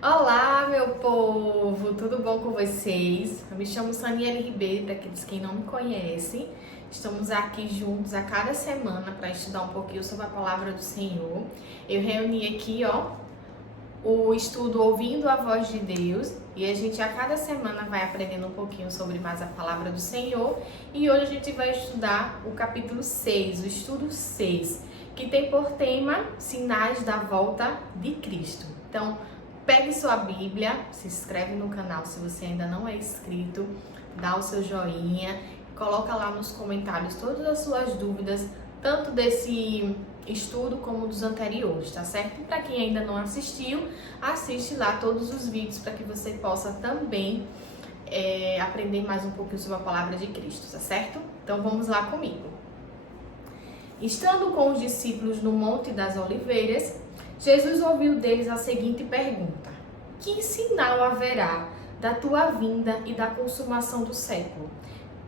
Olá, meu povo! Tudo bom com vocês? Eu me chamo Saniele Ribeiro, para aqueles que não me conhecem. Estamos aqui juntos a cada semana para estudar um pouquinho sobre a palavra do Senhor. Eu reuni aqui, o estudo Ouvindo a Voz de Deus, e a gente a cada semana vai aprendendo um pouquinho sobre mais a palavra do Senhor. E hoje a gente vai estudar o capítulo 6, o estudo 6, que tem por tema Sinais da Volta de Cristo. Então, pegue sua Bíblia, se inscreve no canal se você ainda não é inscrito, dá o seu joinha, coloca lá nos comentários todas as suas dúvidas, tanto desse estudo como dos anteriores, tá certo? E para quem ainda não assistiu, assiste lá todos os vídeos para que você possa também aprender mais um pouquinho sobre a palavra de Cristo, tá certo? Então vamos lá comigo. Estando com os discípulos no Monte das Oliveiras, Jesus ouviu deles a seguinte pergunta: que sinal haverá da tua vinda e da consumação do século?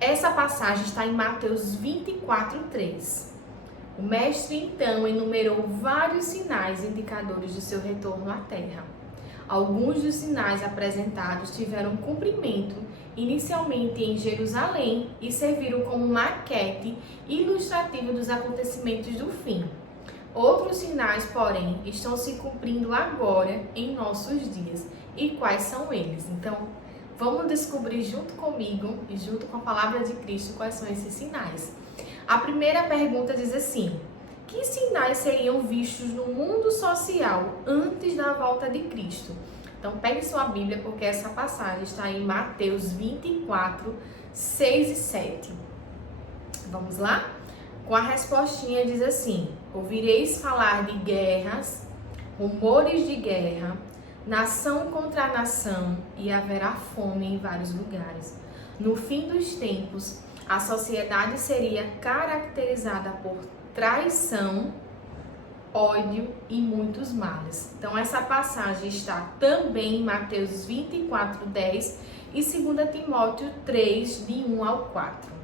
Essa passagem está em Mateus 24:3. O mestre então enumerou vários sinais indicadores de seu retorno à terra. Alguns dos sinais apresentados tiveram cumprimento inicialmente em Jerusalém e serviram como maquete ilustrativa dos acontecimentos do fim. Outros sinais, porém, estão se cumprindo agora em nossos dias. E quais são eles? Então, vamos descobrir junto comigo e junto com a palavra de Cristo quais são esses sinais. A primeira pergunta diz assim: que sinais seriam vistos no mundo social antes da volta de Cristo? Então, pegue sua Bíblia, porque essa passagem está em Mateus 24, 6 e 7. Vamos lá? Com a respostinha diz assim: ouvireis falar de guerras, rumores de guerra, nação contra nação, e haverá fome em vários lugares. No fim dos tempos, a sociedade seria caracterizada por traição, ódio e muitos males. Então, essa passagem está também em Mateus 24, 10 e 2 Timóteo 3, de 1 ao 4.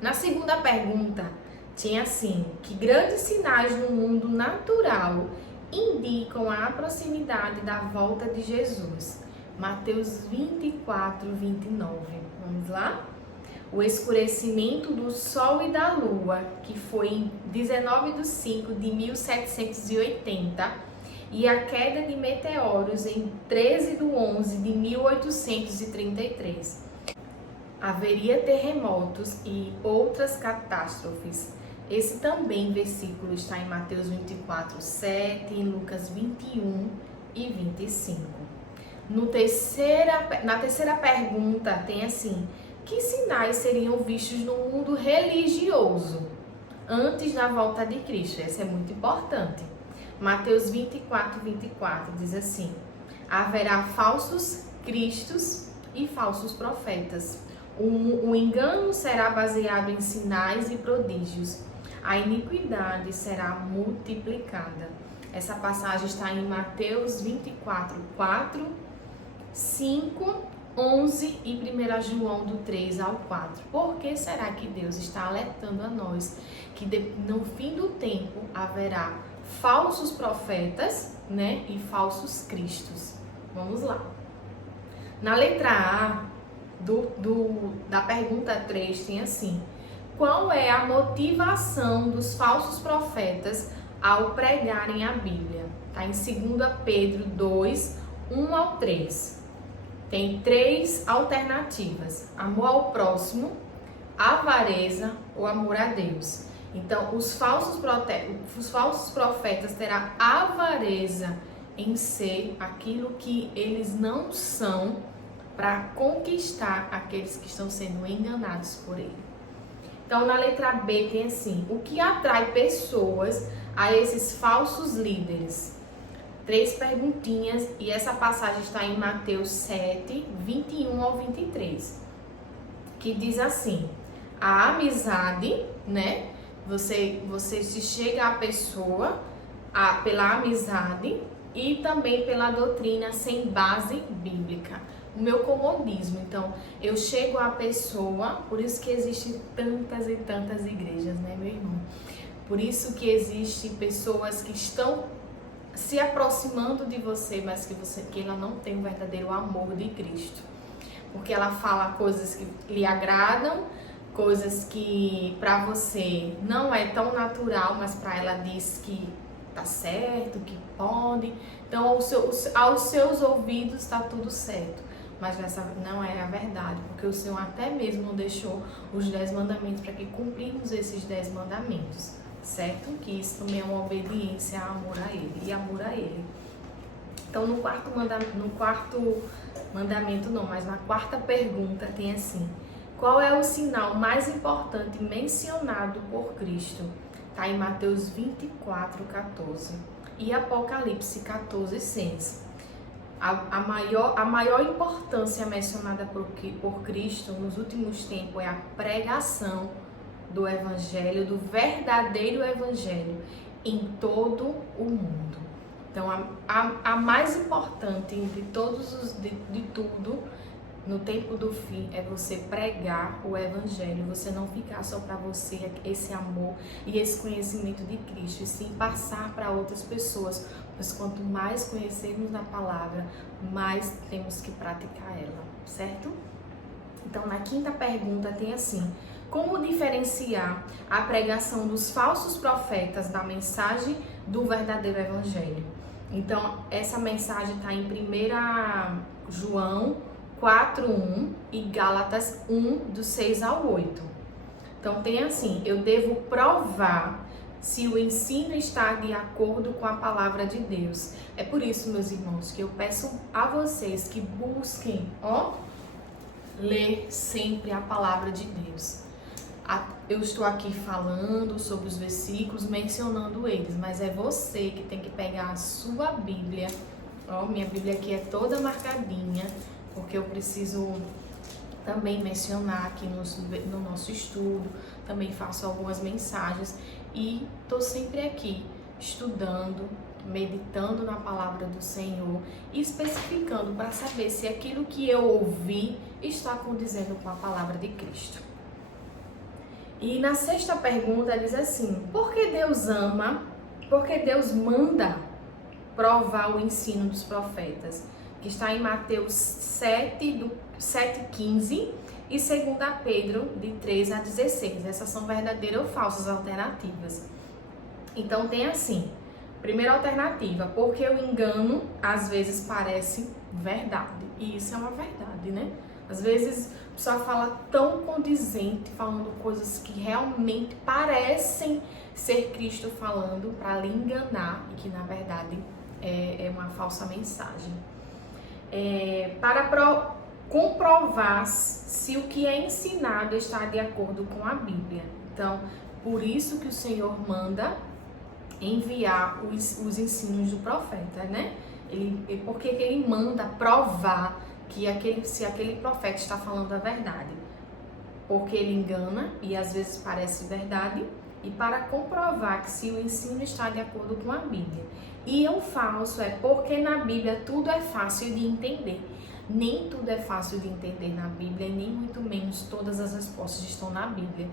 Na segunda pergunta, tinha assim: que grandes sinais no mundo natural indicam a proximidade da volta de Jesus? Mateus 24, 29. Vamos lá? O escurecimento do Sol e da Lua, que foi em 19/5 de 1780, e a queda de meteoros em 13/11 de 1833. Haveria terremotos e outras catástrofes. Esse também versículo está em Mateus 24, 7, em Lucas 21 e 25. Na terceira pergunta tem assim: que sinais seriam vistos no mundo religioso antes da volta de Cristo? Essa é muito importante. Mateus 24, 24 diz assim: haverá falsos cristos e falsos profetas. O engano será baseado em sinais e prodígios. A iniquidade será multiplicada. Essa passagem está em Mateus 24, 4, 5, 11 e 1 João do 3 ao 4. Por que será que Deus está alertando a nós que no fim do tempo haverá falsos profetas, e falsos cristos? Vamos lá. Na letra A da pergunta 3 tem assim: qual é a motivação dos falsos profetas ao pregarem a Bíblia? Está em 2 Pedro 2, 1 ao 3. Tem 3 alternativas: amor ao próximo, avareza ou amor a Deus. Então, os falsos profetas terão avareza em ser aquilo que eles não são, para conquistar aqueles que estão sendo enganados por ele. Então, na letra B tem assim: o que atrai pessoas a esses falsos líderes? 3 perguntinhas, e essa passagem está em Mateus 7, 21 ao 23, que diz assim: a amizade, você se chega à pessoa pela amizade e também pela doutrina sem base bíblica. O meu comodismo, então, eu chego à pessoa, por isso que existem tantas e tantas igrejas, meu irmão? Por isso que existem pessoas que estão se aproximando de você, mas que ela não tem o verdadeiro amor de Cristo. Porque ela fala coisas que lhe agradam, coisas que para você não é tão natural, mas para ela diz que tá certo, que pode. Então, aos seus ouvidos está tudo certo. Mas essa não é a verdade, porque o Senhor até mesmo deixou os 10 mandamentos para que cumprimos esses 10 mandamentos, certo? Que isso também é uma obediência, amor a Ele e amor a Ele. Então, no quarto mandamento não, mas na quarta pergunta tem assim: qual é o sinal mais importante mencionado por Cristo? Está em Mateus 24:14 e Apocalipse 14:6. A maior importância mencionada por Cristo nos últimos tempos é a pregação do Evangelho, do verdadeiro Evangelho, em todo o mundo. Então, a mais importante de tudo, no tempo do fim, é você pregar o Evangelho, você não ficar só para você esse amor e esse conhecimento de Cristo, e sim passar para outras pessoas, pois quanto mais conhecermos a palavra, mais temos que praticar ela, certo? Então, na quinta pergunta tem assim: como diferenciar a pregação dos falsos profetas da mensagem do verdadeiro Evangelho? Então, essa mensagem está em 1 João 4:1 e Gálatas 1, do 6 ao 8. Então, tem assim: eu devo provar se o ensino está de acordo com a palavra de Deus. É por isso, meus irmãos, que eu peço a vocês que busquem, ler sempre a palavra de Deus. Eu estou aqui falando sobre os versículos, mencionando eles, mas é você que tem que pegar a sua Bíblia. Minha Bíblia aqui é toda marcadinha, porque eu preciso também mencionar aqui no nosso estudo, também faço algumas mensagens e estou sempre aqui estudando, meditando na palavra do Senhor e especificando para saber se aquilo que eu ouvi está condizendo com a palavra de Cristo. E na sexta pergunta diz assim: por que Deus ama, por que Deus manda provar o ensino dos profetas? Que está em Mateus 7:15 e 2 Pedro, de 3-16. Essas são verdadeiras ou falsas alternativas. Então tem assim: primeira alternativa, porque o engano às vezes parece verdade. E isso é uma verdade, né? Às vezes a pessoa fala tão condizente, falando coisas que realmente parecem ser Cristo falando para lhe enganar e que na verdade é uma falsa mensagem. Para comprovar se o que é ensinado está de acordo com a Bíblia. Então, por isso que o Senhor manda enviar os ensinos do profeta, né? Porque ele manda provar que se aquele profeta está falando a verdade. Porque ele engana e às vezes parece verdade, e para comprovar que se o ensino está de acordo com a Bíblia. E o falso é porque na Bíblia tudo é fácil de entender. Nem tudo é fácil de entender na Bíblia, e nem muito menos todas as respostas estão na Bíblia.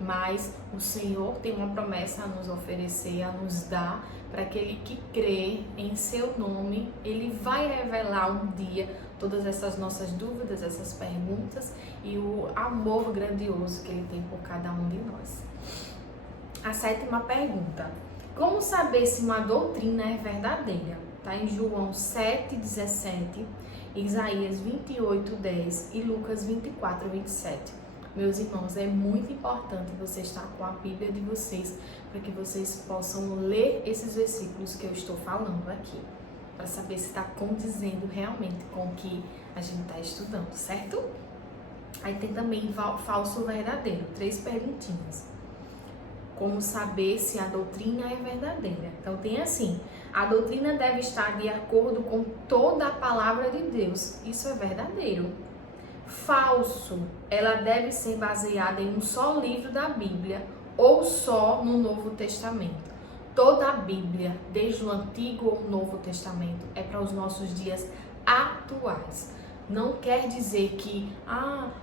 Mas o Senhor tem uma promessa a nos oferecer, a nos dar, para aquele que crê em seu nome. Ele vai revelar um dia todas essas nossas dúvidas, essas perguntas e o amor grandioso que Ele tem por cada um de nós. A sétima pergunta: como saber se uma doutrina é verdadeira? Está em João 7:17, Isaías 28:10 e Lucas 24:27. Meus irmãos, é muito importante você estar com a Bíblia de vocês para que vocês possam ler esses versículos que eu estou falando aqui, para saber se está condizendo realmente com o que a gente está estudando, certo? Aí tem também falso ou verdadeiro, 3 perguntinhas. Como saber se a doutrina é verdadeira? Então tem assim: a doutrina deve estar de acordo com toda a palavra de Deus. Isso é verdadeiro. Falso: ela deve ser baseada em um só livro da Bíblia ou só no Novo Testamento. Toda a Bíblia, desde o Antigo ou Novo Testamento, é para os nossos dias atuais. Não quer dizer que,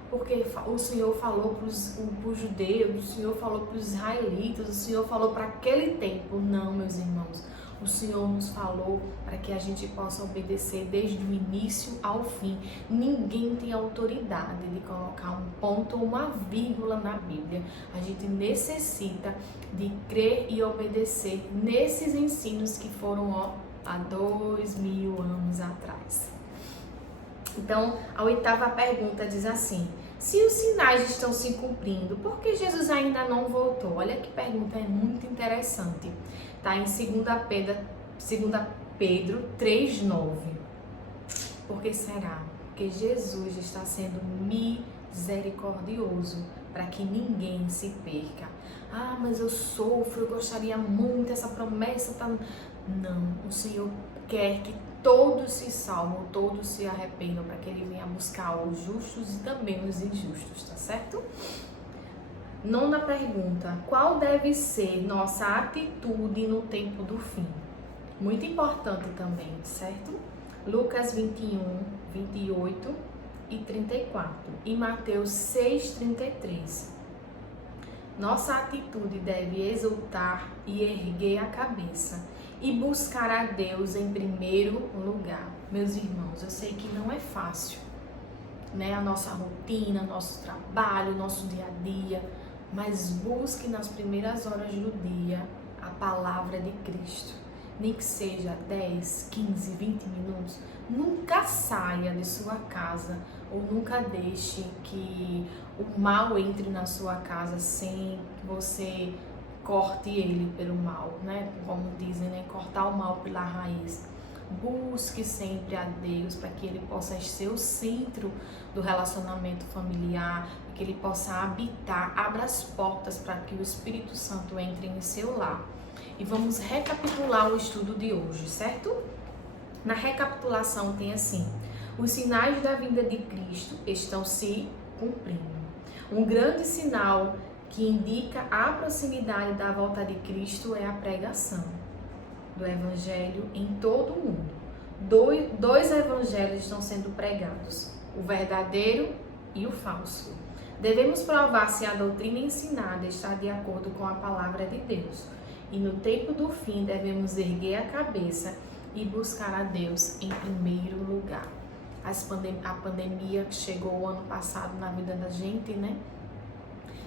porque o Senhor falou para os judeus, o Senhor falou para os israelitas, o Senhor falou para aquele tempo. Não, meus irmãos. O Senhor nos falou para que a gente possa obedecer desde o início ao fim. Ninguém tem autoridade de colocar um ponto ou uma vírgula na Bíblia. A gente necessita de crer e obedecer nesses ensinos que foram há 2000 anos atrás. Então, a 8ª pergunta diz assim: se os sinais estão se cumprindo, por que Jesus ainda não voltou? Olha que pergunta, é muito interessante. Está em 2 Pedro 3,9. Por que será? Porque Jesus está sendo misericordioso para que ninguém se perca. Ah, mas eu sofro, eu gostaria muito, essa promessa tá... Não, o Senhor quer que todos se salvam, todos se arrependam, para que Ele venha buscar os justos e também os injustos, tá certo? 9ª pergunta: qual deve ser nossa atitude no tempo do fim? Muito importante também, certo? Lucas 21, 28 e 34 e Mateus 6,33. Nossa atitude deve exultar e erguer a cabeça e buscar a Deus em primeiro lugar. Meus irmãos, eu sei que não é fácil, né? A nossa rotina, nosso trabalho, nosso dia a dia, mas busque nas primeiras horas do dia a palavra de Cristo. Nem que seja 10, 15, 20 minutos. Nunca saia de sua casa ou nunca deixe que o mal entre na sua casa sem que você corte ele pelo mal, né? Como dizem, né? Cortar o mal pela raiz. Busque sempre a Deus para que Ele possa ser o centro do relacionamento familiar, que Ele possa habitar. Abra as portas para que o Espírito Santo entre em seu lar. E vamos recapitular o estudo de hoje, certo? Na recapitulação tem assim: os sinais da vinda de Cristo estão se cumprindo. Um grande sinal que indica a proximidade da volta de Cristo é a pregação do Evangelho em todo o mundo. Dois evangelhos estão sendo pregados, o verdadeiro e o falso. Devemos provar se a doutrina ensinada está de acordo com a palavra de Deus. E no tempo do fim devemos erguer a cabeça e buscar a Deus em primeiro lugar. A pandemia chegou ano passado na vida da gente, né?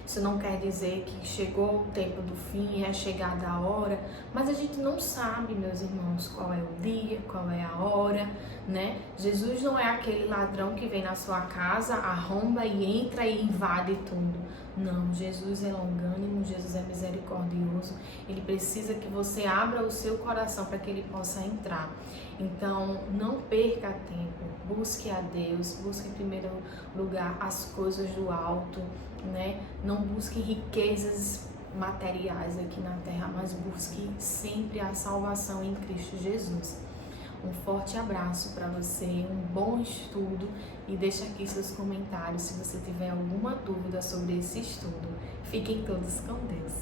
Isso não quer dizer que chegou o tempo do fim, é chegada a hora, mas a gente não sabe, meus irmãos, qual é o dia, qual é a hora, né? Jesus não é aquele ladrão que vem na sua casa, arromba e entra e invade tudo. Não, Jesus é longânimo, Jesus é misericordioso. Ele precisa que você abra o seu coração para que ele possa entrar. Então, não perca tempo, busque a Deus, busque em primeiro lugar as coisas do alto, né? Não busque riquezas materiais aqui na terra, mas busque sempre a salvação em Cristo Jesus. Um forte abraço para você, um bom estudo e deixa aqui seus comentários se você tiver alguma dúvida sobre esse estudo. Fiquem todos com Deus.